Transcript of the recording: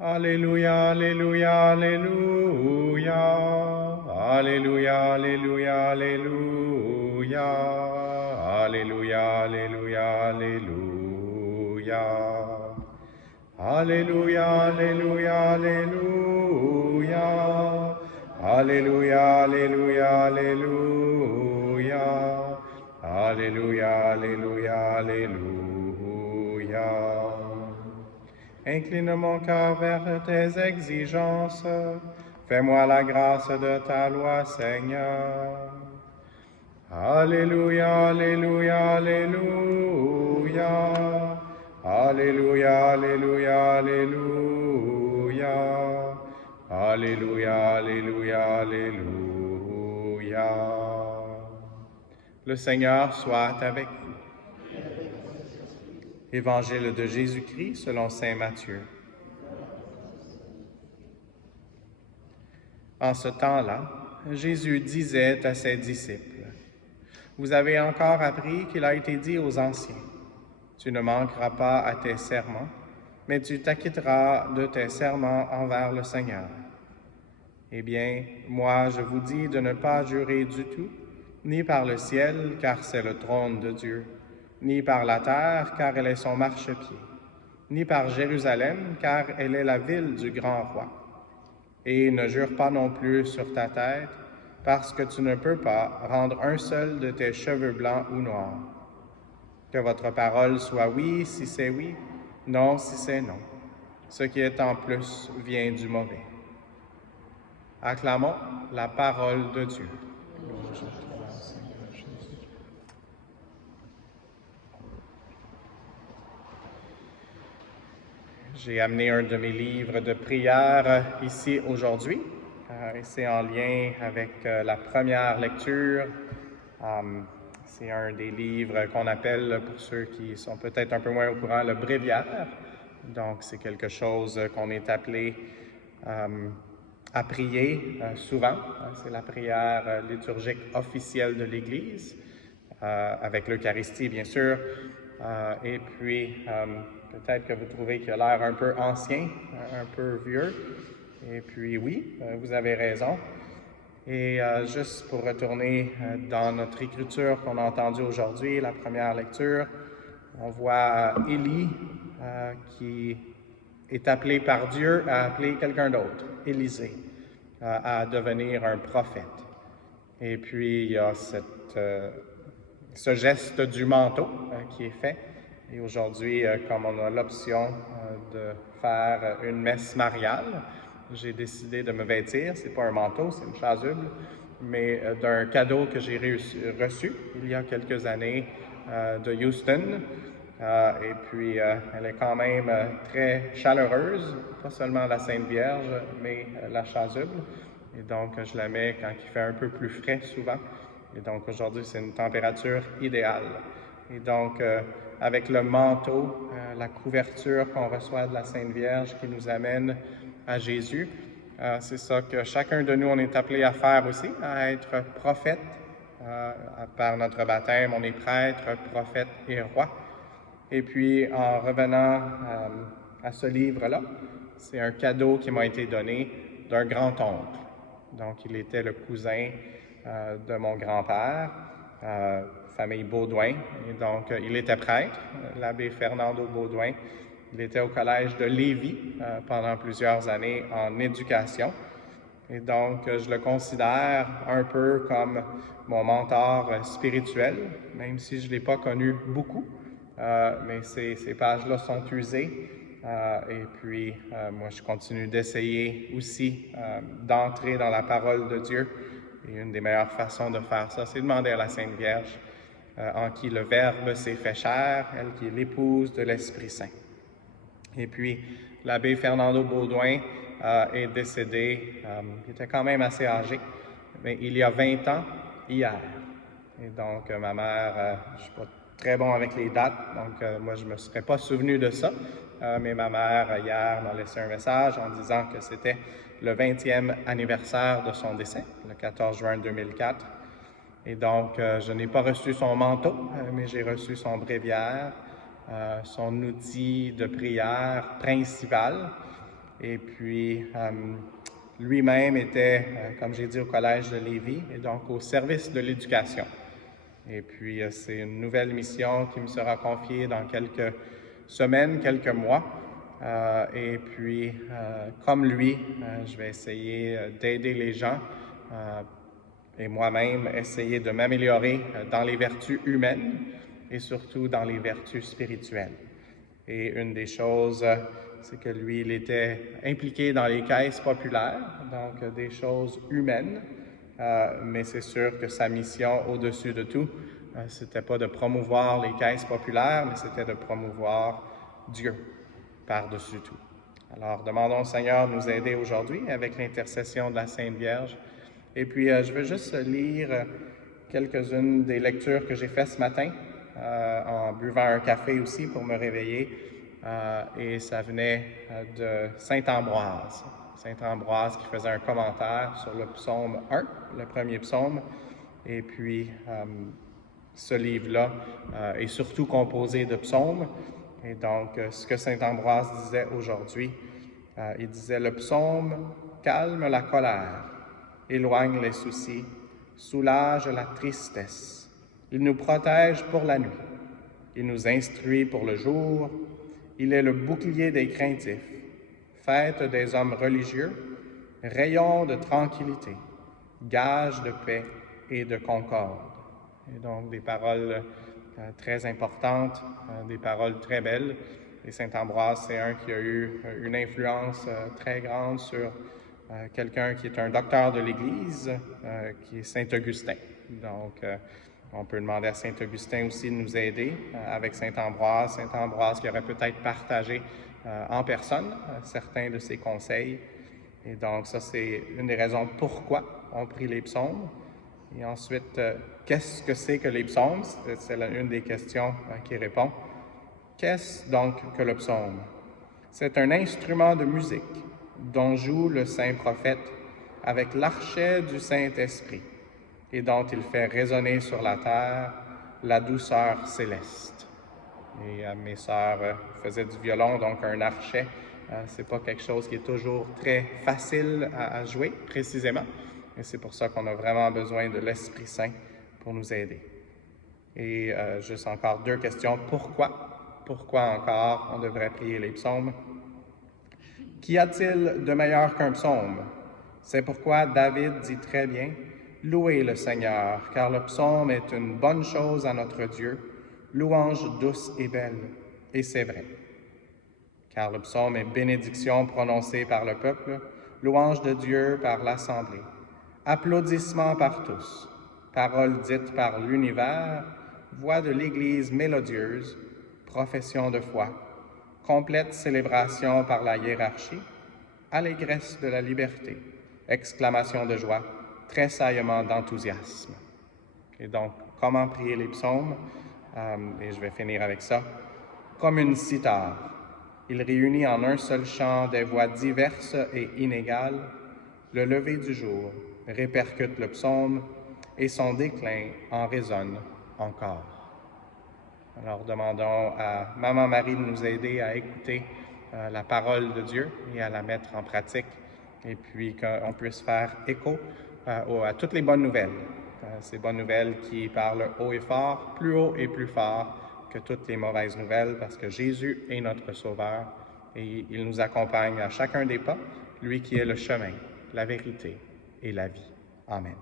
Alléluia, Alléluia, Alléluia. Alléluia, Alléluia, Alléluia. Alléluia, Alléluia, Alléluia. Alléluia, Alléluia, Alléluia. Alléluia, Alléluia, Alléluia. Alléluia, Alléluia, Alléluia. Incline mon cœur vers tes exigences. Fais-moi la grâce de ta loi, Seigneur. Alléluia, Alléluia, Alléluia. Alléluia, Alléluia, Alléluia. Alléluia, Alléluia, Alléluia. Le Seigneur soit avec vous. Évangile de Jésus-Christ selon saint Matthieu. En ce temps-là, Jésus disait à ses disciples, « Vous avez encore appris qu'il a été dit aux anciens, « Tu ne manqueras pas à tes serments, mais tu t'acquitteras de tes serments envers le Seigneur. Eh bien, moi je vous dis de ne pas jurer du tout, ni par le ciel, car c'est le trône de Dieu, ni par la terre, car elle est son marchepied, ni par Jérusalem, car elle est la ville du grand roi. Et ne jure pas non plus sur ta tête, parce que tu ne peux pas rendre un seul de tes cheveux blancs ou noirs. Que votre parole soit oui si c'est oui, non si c'est non. Ce qui est en plus vient du mauvais. » Acclamons la parole de Dieu. J'ai amené un de mes livres de prière ici aujourd'hui. Et c'est en lien avec la première lecture. C'est un des livres qu'on appelle, pour ceux qui sont peut-être un peu moins au courant, le bréviaire. Donc, c'est quelque chose qu'on est appelé à prier souvent. C'est la prière liturgique officielle de l'Église, avec l'Eucharistie, bien sûr. Et puis, peut-être que vous trouvez qu'il a l'air un peu ancien, un peu vieux. Et puis, oui, vous avez raison. Et juste pour retourner dans notre écriture qu'on a entendue aujourd'hui, la première lecture, on voit Élie qui est appelé par Dieu à appeler quelqu'un d'autre, Élisée, à devenir un prophète. Et puis, il y a ce geste du manteau qui est fait. Et aujourd'hui, comme on a l'option de faire une messe mariale, j'ai décidé de me vêtir, c'est pas un manteau, c'est une chasuble, mais d'un cadeau que j'ai reçu il y a quelques années de Houston. Et puis, elle est quand même très chaleureuse, pas seulement la Sainte Vierge, mais la chasuble. Et donc, je la mets quand il fait un peu plus frais souvent. Et donc, aujourd'hui, c'est une température idéale. Et donc, avec le manteau, la couverture qu'on reçoit de la Sainte Vierge qui nous amène à Jésus, c'est ça que chacun de nous, on est appelé à faire aussi, à être prophète. Par notre baptême, on est prêtre, prophète et roi. Et puis, en revenant à ce livre-là, c'est un cadeau qui m'a été donné d'un grand-oncle. Donc, il était le cousin de mon grand-père, famille Baudouin. Et donc, il était prêtre, l'abbé Fernando Baudouin. Il était au collège de Lévis pendant plusieurs années en éducation. Et donc, je le considère un peu comme mon mentor spirituel, même si je ne l'ai pas connu beaucoup. Mais ces pages-là sont usées. Et puis, moi, je continue d'essayer aussi d'entrer dans la parole de Dieu. Et une des meilleures façons de faire ça, c'est de demander à la Sainte Vierge, en qui le Verbe s'est fait chair, elle qui est l'épouse de l'Esprit Saint. Et puis, l'abbé Fernando Baudouin est décédé, il était quand même assez âgé, mais il y a 20 ans, hier. Et donc, ma mère, je ne suis pas très bon avec les dates, donc moi, je ne me serais pas souvenu de ça. Mais ma mère, hier, m'a laissé un message en disant que c'était le 20e anniversaire de son décès, le 14 juin 2004. Et donc, je n'ai pas reçu son manteau, mais j'ai reçu son bréviaire, son outil de prière principal. Et puis, lui-même était, comme j'ai dit, au Collège de Lévis, et donc au service de l'éducation. Et puis, c'est une nouvelle mission qui me sera confiée dans quelques semaines, quelques mois. Et puis, comme lui, je vais essayer d'aider les gens et moi-même essayer de m'améliorer dans les vertus humaines et surtout dans les vertus spirituelles. Et une des choses, c'est que lui, il était impliqué dans les caisses populaires, donc des choses humaines, mais c'est sûr que sa mission, au-dessus de tout, c'était pas de promouvoir les caisses populaires, mais c'était de promouvoir Dieu par-dessus tout. Alors, demandons au Seigneur de nous aider aujourd'hui avec l'intercession de la Sainte Vierge. Et puis, je veux juste lire quelques-unes des lectures que j'ai faites ce matin, en buvant un café aussi pour me réveiller. Et ça venait de Saint Ambroise. Saint Ambroise qui faisait un commentaire sur le psaume 1, le premier psaume. Et puis, ce livre-là est surtout composé de psaumes. Et donc, ce que Saint Ambroise disait aujourd'hui, il disait « Le psaume calme la colère, éloigne les soucis, soulage la tristesse. Il nous protège pour la nuit. Il nous instruit pour le jour. Il est le bouclier des craintifs, fête des hommes religieux, rayon de tranquillité, gage de paix et de concorde. » Et donc, des paroles très importantes, des paroles très belles. Et Saint Ambroise, c'est un qui a eu une influence très grande sur quelqu'un qui est un docteur de l'Église, qui est Saint Augustin. Donc, on peut demander à Saint Augustin aussi de nous aider avec Saint Ambroise qui aurait peut-être partagé en personne certains de ses conseils. Et donc, ça, c'est une des raisons pourquoi on prie les psaumes. Et ensuite, qu'est-ce que c'est que les psaumes? C'est une des questions qui répond. Qu'est-ce donc que le psaume? C'est un instrument de musique dont joue le saint prophète avec l'archet du Saint-Esprit et dont il fait résonner sur la terre la douceur céleste. Et mes sœurs faisaient du violon, donc un archet, c'est pas quelque chose qui est toujours très facile à jouer précisément. Et c'est pour ça qu'on a vraiment besoin de l'Esprit Saint pour nous aider. Et juste encore 2 questions. Pourquoi? Pourquoi encore on devrait prier les psaumes? Qu'y a-t-il de meilleur qu'un psaume? C'est pourquoi David dit très bien, « Louez le Seigneur, car le psaume est une bonne chose à notre Dieu, louange douce et belle. » Et c'est vrai. Car le psaume est bénédiction prononcée par le peuple, louange de Dieu par l'assemblée. Applaudissements par tous, paroles dites par l'univers, voix de l'Église mélodieuse, profession de foi, complète célébration par la hiérarchie, allégresse de la liberté, exclamation de joie, tressaillement d'enthousiasme. Et donc, comment prier les psaumes? Et je vais finir avec ça. Comme une cithare, il réunit en un seul chant des voix diverses et inégales. Le lever du jour répercute le psaume et son déclin en résonne encore. Alors, demandons à Maman Marie de nous aider à écouter la parole de Dieu et à la mettre en pratique, et puis qu'on puisse faire écho à toutes les bonnes nouvelles. Ces bonnes nouvelles qui parlent haut et fort, plus haut et plus fort que toutes les mauvaises nouvelles, parce que Jésus est notre Sauveur et il nous accompagne à chacun des pas, lui qui est le chemin, la vérité et la vie. Amen.